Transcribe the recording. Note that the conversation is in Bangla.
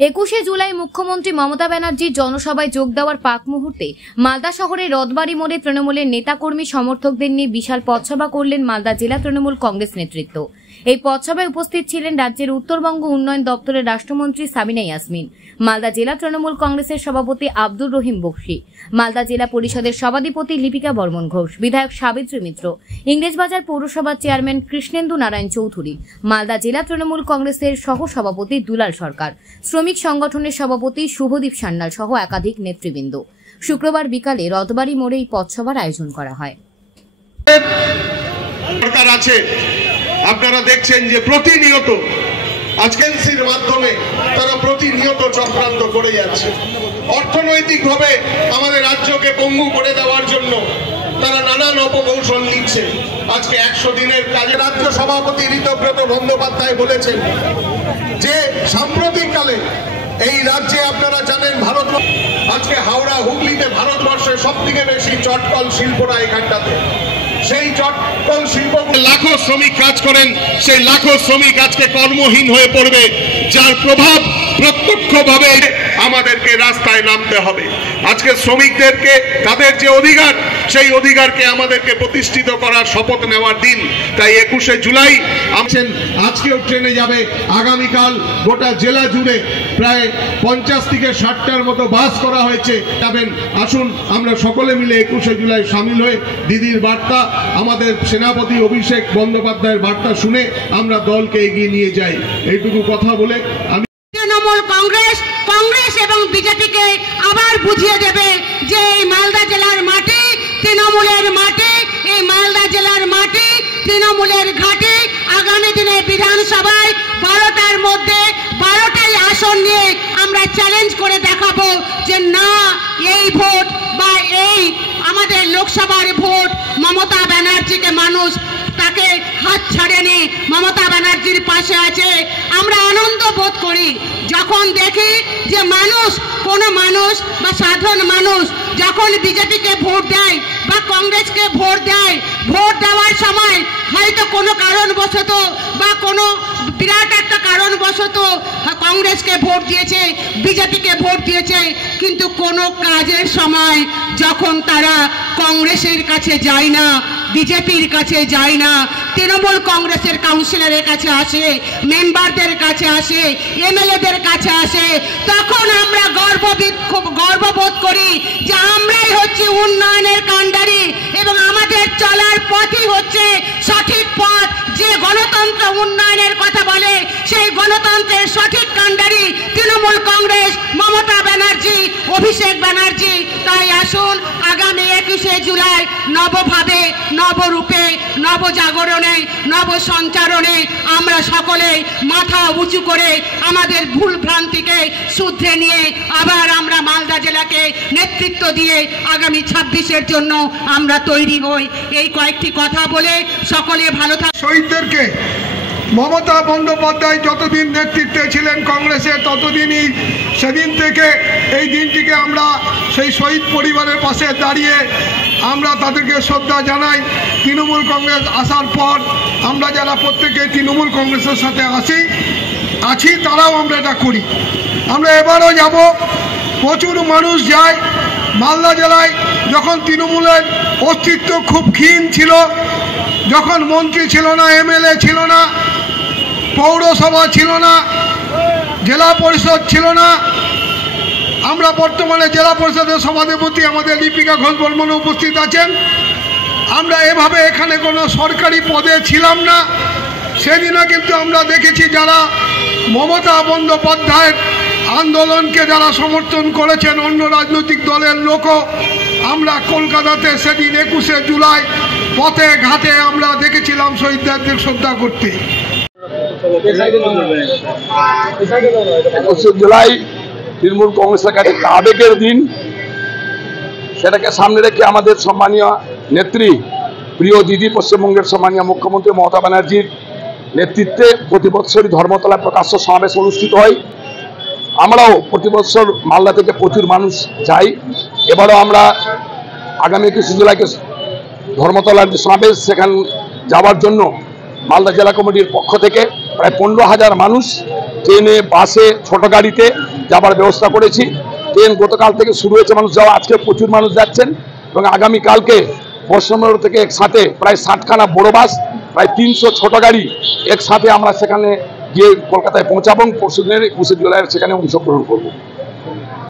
21শে জুলাই মুখ্যমন্ত্রী মমতা ব্যানার্জির জনসভায় যোগ দেওয়ার পাক মুহূর্তে মালদা শহরের রথবাড়ি মোড়ে তৃণমূলের নেতাকর্মী সমর্থকদের নিয়ে বিশাল পথসভা করলেন মালদা জেলা তৃণমূল কংগ্রেস নেতৃত্ব। এই পথসভায় উপস্থিত ছিলেন রাজ্যের উত্তরবঙ্গ উন্নয়ন দপ্তরের রাষ্ট্রমন্ত্রী সাবিনা ইয়াসমিন, মালদা জেলা তৃণমূল কংগ্রেসের সভাপতি আব্দুর রহিম বক্সি, মালদা জেলা পরিষদের সভাধিপতি লিপিকা বর্মন ঘোষ, বিধায়ক সাবিত্রী মিত্র, ইংরেজবাজার পৌরসভার চেয়ারম্যান কৃষ্ণেন্দু নারায়ণ চৌধুরী, মালদা জেলা তৃণমূল কংগ্রেসের সহ সভাপতি দুলাল সরকার, শ্রমিক সংগঠনের সভাপতি শুভদীপ সান্যাল সহ একাধিক নেতৃবৃন্দ। শুক্রবার বিকালে রথবাড়ি মোড়ে এই পথসভার আয়োজন করা হয়। আপনারা দেখছেন যে প্রতিনিয়ত এজেন্সির মাধ্যমে তারা প্রতিনিয়ত চক্রান্ত করে যাচ্ছে। অর্থনৈতিকভাবে আমাদের রাজ্যকে পঙ্গু করে দেওয়ার জন্য তারা নানান অপকৌশল নিচ্ছে। আজকে 100 দিনের কাজে রাজ্য সভাপতি ঋতব্রত বন্দ্যোপাধ্যায় বলেছেন যে সাম্প্রতিককালে এই রাজ্যে আপনারা জানেন ভারত আজকে হাওড়া হুগলিতে ভারতবর্ষের সবথেকে বেশি চটকল শিল্পরা এখানটাতে। সেই চটকল শিল্প লাখো শ্রমিক কাজ করেন, সেই লাখো শ্রমিক আজকে কর্মহীন হয়ে পড়বে, যার প্রভাব প্রত্যক্ষভাবে আমাদেরকে রাস্তায় নামতে হবে। আজকে শ্রমিকদেরকে তাদের যে অধিকার, সেই অধিকারকে আমাদেরকে প্রতিষ্ঠিত করার শপথ নেওয়ার দিন। তাই 21শে জুলাই আজকেও ট্রেনে যাবে, আগামীকাল গোটা জেলা জুড়ে প্রায় 50 থেকে 60টার মতো বাস করা হয়েছে। যাবেন, আসুন আমরা সকলে মিলে 21শে জুলাই সামিল হয়ে দিদির বার্তা, আমাদের সেনাপতি অভিষেক বন্দ্যোপাধ্যায়ের বার্তা শুনে আমরা দলকে এগিয়ে নিয়ে যাই। এইটুকু কথা বলে আমি তৃণমূল কংগ্রেস এবং বিজেপিকে আবার বুঝিয়ে দেবে যে এই মালদা জেলার মাটি তৃণমূলের মাটি, এই মালদা জেলার মাটি তৃণমূলের ঘাঁটি। আগামী দিনে বিধানসভায় 12টার মধ্যে 12টাই আসন নিয়ে আমরা চ্যালেঞ্জ করে দেখাবো যে না, এই ভোট বা এই আমাদের লোকসভার ভোট মমতা ব্যানার্জিকে মানুষ তাকে হাত ছাড়েনি, মমতা ব্যানার্জির পাশে আছে। আমরা আনন্দ বোধ করি যখন দেখি যে কোনো মানুষ বা সাধারণ মানুষ যখন বিজেপিকে ভোট দেয় বা কংগ্রেসকে ভোট দেয়, ভোট দেওয়ার সময় হয়তো কোনো কারণবশত বা কোনো বিরাট একটা কারণবশত কংগ্রেসকে ভোট দিয়েছে, বিজেপিকে ভোট দিয়েছে, কিন্তু কোনো কাজের সময় যখন তারা কংগ্রেসের কাছে যায় না, বিজেপির কাছে যায় না, তৃণমূল কংগ্রেসের কাউন্সিলরের কাছে আসে, মেম্বারদের কাছে আসে, এমএলএদের কাছে আসে, তখন আমরা গর্ববোধ করি যে আমরাই হচ্ছে উন্নয়নের কাণ্ডারি এবং আমাদের চলার পথই হচ্ছে সঠিক পথ। যে গণতন্ত্র উন্নয়নের কথা বলে সেই গণতন্ত্রের সঠিক কাণ্ডারি তৃণমূল কংগ্রেস, মমতা ব্যানার্জি, অভিষেক ব্যানার্জি। তাই আসুন আগামী 21শে জুলাই নবভাবে, নবরূপে, নবজাগরণে, নবসঞ্চারণে আমরা সকলে মাথা উঁচু করে আমাদের ভুল ভ্রান্তিকে শুধরে নিয়ে আবার আমরা মালদা জেলাকে নেতৃত্ব দিয়ে আগামী 26-এর জন্য আমরা তৈরি হই। এই কয়েকটি কথা বলে সকলে ভালো থাকুন। শহীদদেরকে মমতা বন্দ্যোপাধ্যায় যতদিন নেতৃত্বে ছিলেন কংগ্রেসের, ততদিনই সেদিন থেকে এই দিনটিকে আমরা সেই শহীদ পরিবারের পাশে দাঁড়িয়ে আমরা তাদেরকে শ্রদ্ধা জানাই। তৃণমূল কংগ্রেস আসার পর আমরা যারা প্রত্যেকে তৃণমূল কংগ্রেসের সাথে আছি তারাও আমরা এটা করি। আমরা এবারও যাব, প্রচুর মানুষ যায় মালদা জেলায়। যখন তৃণমূলের অস্তিত্ব খুব ক্ষীণ ছিল, যখন মন্ত্রী ছিল না, এমএলএ ছিল না, পৌরসভা ছিল না, জেলা পরিষদ ছিল না, আমরা বর্তমানে জেলা পরিষদের সভাধিপতি আমাদের লিপিকা ঘোষ বর্মন উপস্থিত আছেন। আমরা এভাবে এখানে কোনো সরকারি পদে ছিলাম না। সেদিনও কিন্তু আমরা দেখেছি যারা মমতা বন্দ্যোপাধ্যায়ের আন্দোলনকে যারা সমর্থন করেছেন, অন্য রাজনৈতিক দলের লোকও। আমরা কলকাতাতে সেদিন 21শে জুলাই পথে ঘাটে আমরা দেখেছিলাম শহীদদের শ্রদ্ধা করতে। 21শে জুলাই তৃণমূল কংগ্রেসের কাছে একটা আবেগের দিন। সেটাকে সামনে রেখে আমাদের সম্মানীয় নেত্রী, প্রিয় দিদি, পশ্চিমবঙ্গের সম্মানীয় মুখ্যমন্ত্রী মমতা ব্যানার্জির নেতৃত্বে প্রতি বছরই ধর্মতলায় প্রকাশ্য সমাবেশ অনুষ্ঠিত হয়। আমরাও প্রতি বছর মালদা থেকে প্রচুর মানুষ যাই। এবারও আমরা আগামী 21শে জুলাইকে ধর্মতলার যে সমাবেশ, সেখানে যাওয়ার জন্য মালদা জেলা কমিটির পক্ষ থেকে প্রায় 15,000 মানুষ ট্রেনে, বাসে, ছোট গাড়িতে যাবার ব্যবস্থা করেছি। ট্রেন গতকাল থেকে শুরু হয়েছে, মানুষ যাওয়া, আজকে প্রচুর মানুষ যাচ্ছেন এবং আগামীকালকে পশ্চিমবঙ্গ থেকে একসাথে প্রায় 60খানা বড় বাস, প্রায় 300 ছোট গাড়ি একসাথে আমরা সেখানে গিয়ে কলকাতায় পৌঁছাবো। পরশুদিনের 21 জুলাই সেখানে অংশগ্রহণ করবো।